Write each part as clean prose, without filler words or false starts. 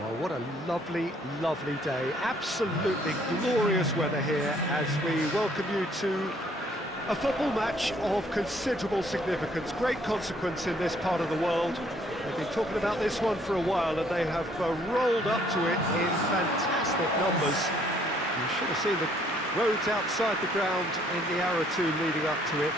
Well, what a lovely, lovely day. Absolutely glorious weather here as we welcome you to a football match of considerable significance. Great consequence in this part of the world. They've been talking about this one for a while and they have rolled up to it in fantastic numbers. You should have seen the roads outside the ground in the hour or two leading up to it.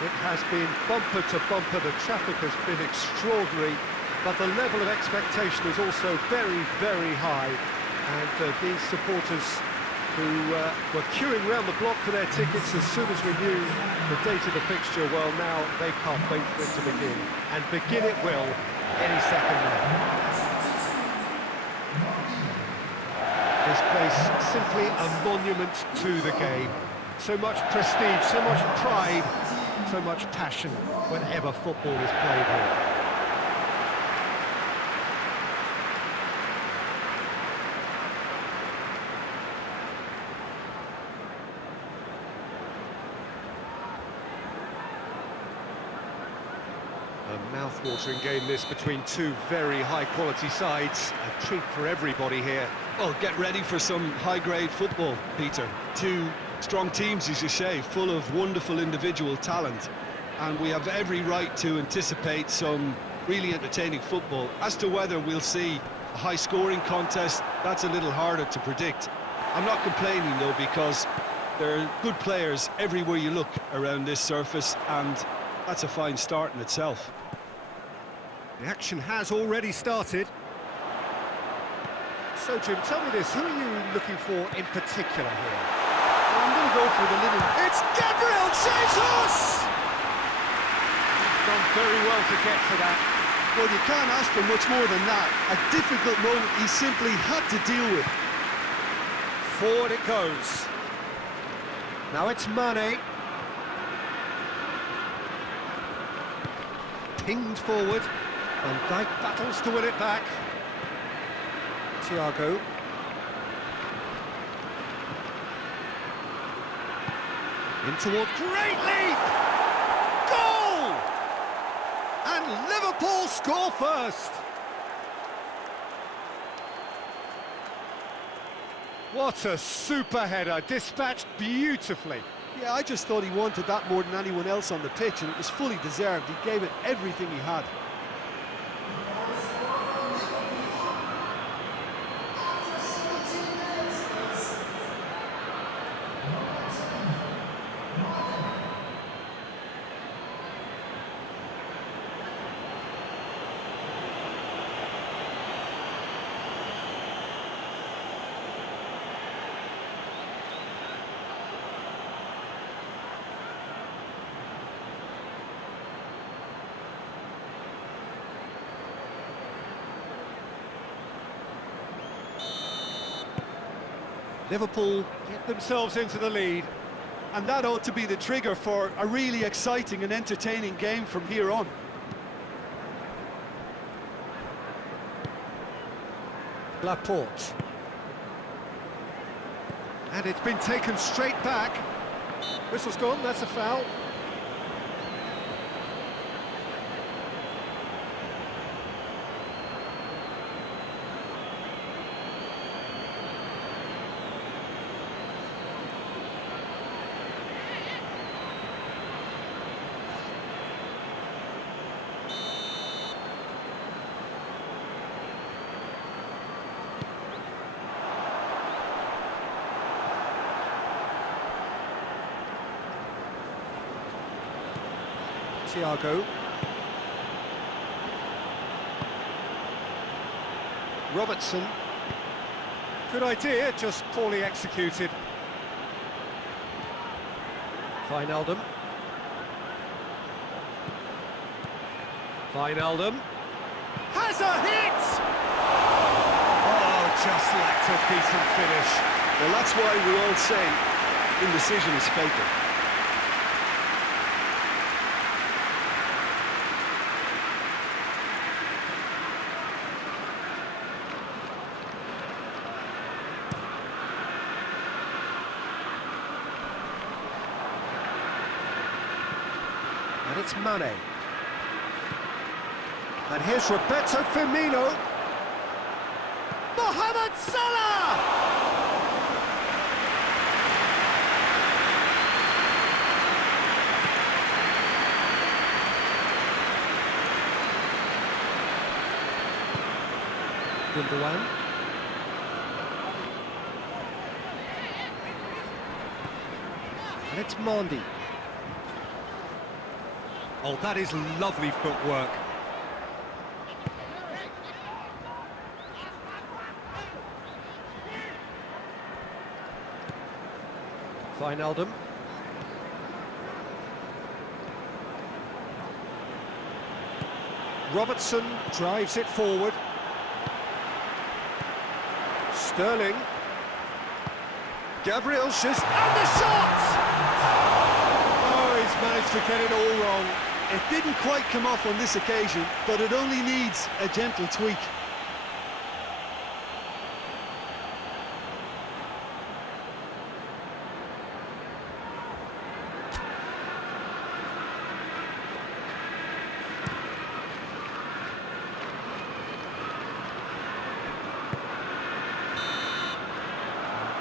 It has been bumper to bumper. The traffic has been extraordinary. But the level of expectation is also very, very high. And these supporters who were queuing round the block for their tickets as soon as we knew the date of the fixture, well, now they can't wait for it to begin. And begin it will any second now. This place simply a monument to the game. So much prestige, so much pride, so much passion whenever football is played here. A mouth-watering game this between two very high-quality sides. A treat for everybody here. Well, get ready for some high-grade football, Peter. Two strong teams, as you say, full of wonderful individual talent. And we have every right to anticipate some really entertaining football. As to whether we'll see a high-scoring contest, that's a little harder to predict. I'm not complaining, though, because there are good players everywhere you look around this surface, and that's a fine start in itself. The action has already started. So, Jim, tell me this, who are you looking for in particular here? Well, I'm going to go for the little... It's Gabriel Jesus! He's done very well to get to that. Well, you can't ask for much more than that. A difficult moment he simply had to deal with. Forward it goes. Now it's Mane. Pinged forward. Van Dijk battles to win it back. Thiago. In toward, great leap! Goal! And Liverpool score first! What a super header, dispatched beautifully. Yeah, I just thought he wanted that more than anyone else on the pitch, and it was fully deserved. He gave it everything he had. Liverpool get themselves into the lead. And that ought to be the trigger for a really exciting and entertaining game from here on. Laporte. And it's been taken straight back. Whistle's gone, that's a foul. Thiago. Robertson. Good idea, just poorly executed. Wijnaldum. Wijnaldum. Has a hit! Oh, just lacked a decent finish. Well, that's why we all say indecision is fatal. And it's Mane. And here's Roberto Firmino. Mohamed Salah! Gundogan. And it's Mandy. Oh, that is lovely footwork. Wijnaldum. Robertson drives it forward. Sterling. Gabriel Jesus. And the shot! Oh, he's managed to get it all wrong. It didn't quite come off on this occasion, but it only needs a gentle tweak.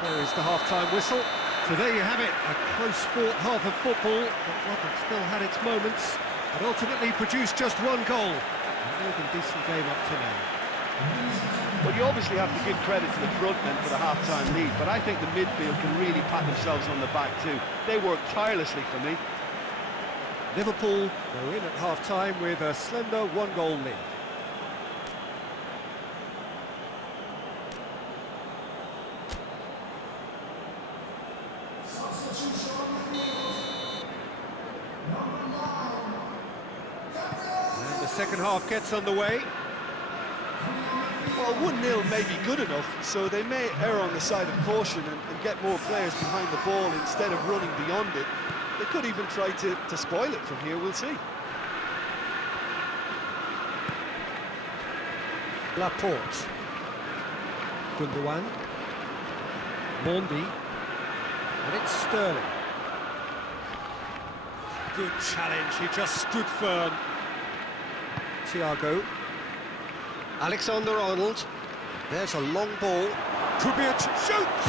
There is the half-time whistle. So there you have it, a close-fought half of football, but one that still had its moments, but ultimately produced just one goal. A more than decent game up to now. Well, you obviously have to give credit to the front men for the half-time lead, but I think the midfield can really pat themselves on the back too. They worked tirelessly for me. Liverpool go in at half-time with a slender one-goal lead. And the second half gets underway. Well, 1-0 may be good enough, so they may err on the side of caution and get more players behind the ball instead of running beyond it. They could even try to spoil it from here, we'll see. Laporte. Gundogan. Mandy. And it's Sterling. Good challenge, he just stood firm. Thiago. Alexander-Arnold. There's a long ball. Could be a shoots!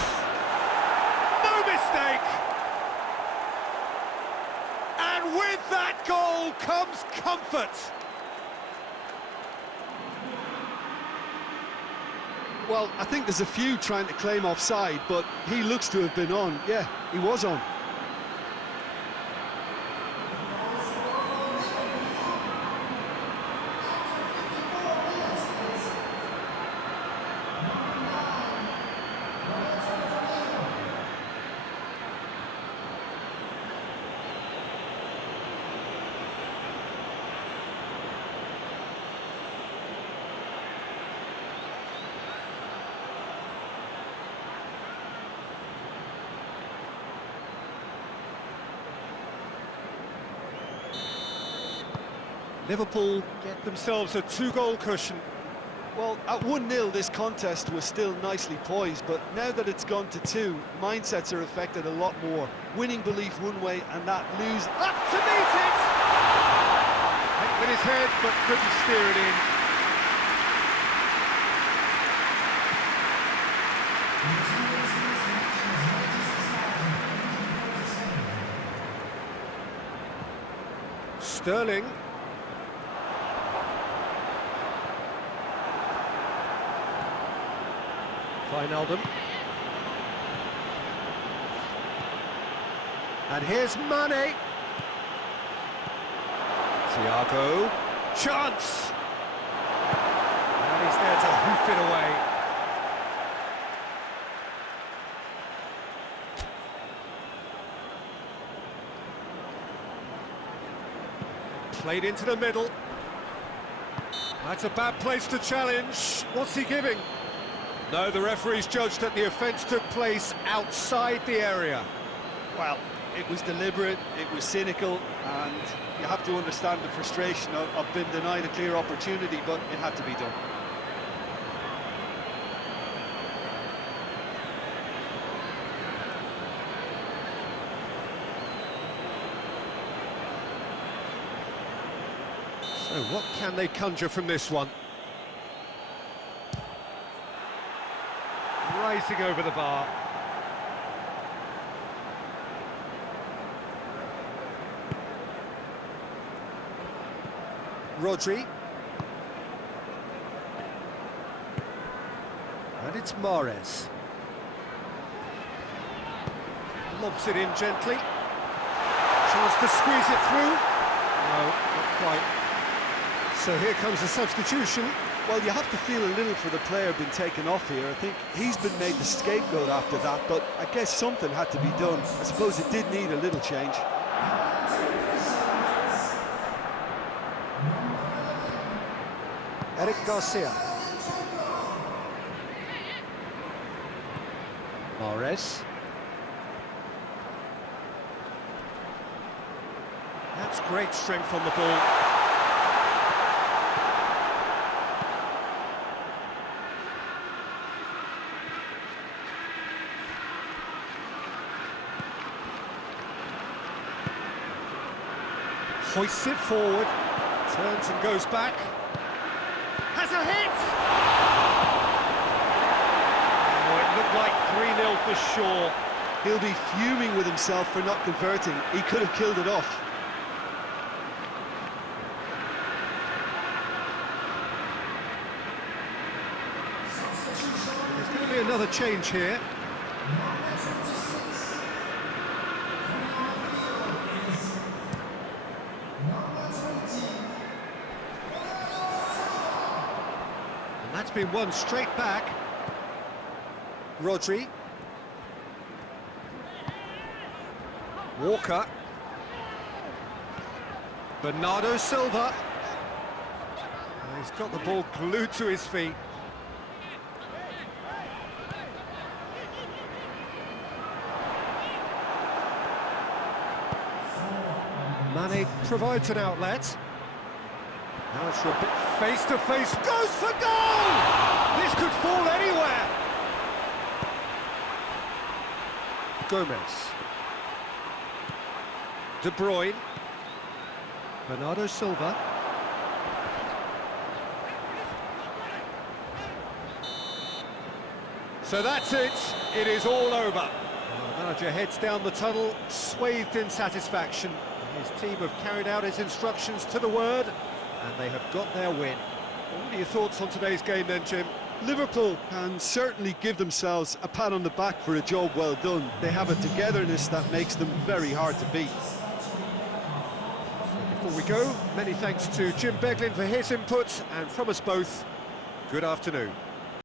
No mistake! And with that goal comes comfort. Well, I think there's a few trying to claim offside, but he looks to have been on. Yeah, he was on. Liverpool get themselves a two-goal cushion. Well, at 1-0 this contest was still nicely poised, but now that it's gone to 2, mindsets are affected a lot more. Winning belief one way and that lose Up to meet it! Hit with his head, but couldn't steer it in. Sterling. Wijnaldum. And here's Mane. Thiago. Chance! And he's there to hoof it away. Played into the middle. That's a bad place to challenge. What's he giving? No, the referee's judged that the offence took place outside the area. Well, it was deliberate, it was cynical, and you have to understand the frustration of being denied a clear opportunity, but it had to be done. So what can they conjure from this one? rising over the bar. Rodri. And it's Mahrez. Lobs it in gently. Chance to squeeze it through. No, not quite. So here comes a substitution. Well, you have to feel a little for the player being taken off here. I think he's been made the scapegoat after that, but I guess something had to be done. I suppose it did need a little change. Eric Garcia. Mahrez. That's great strength on the ball. Hoists it forward, turns and goes back. Has a hit! Oh, it looked like 3-0 for sure. He'll be fuming with himself for not converting. He could have killed it off. There's going to be another change here. And that's been won straight back. Rodri. Walker. Bernardo Silva. He's got the ball glued to his feet. Mane provides an outlet. Now it's a bit face-to-face. Goes for goal! This could fall anywhere. Gomez. De Bruyne. Bernardo Silva. So that's it. It is all over. The manager heads down the tunnel, swathed in satisfaction. His team have carried out his instructions to the word, and they have got their win. What are your thoughts on today's game then, Jim? Liverpool can certainly give themselves a pat on the back for a job well done. They have a togetherness that makes them very hard to beat. Before we go, many thanks to Jim Beglin for his input, and from us both, good afternoon.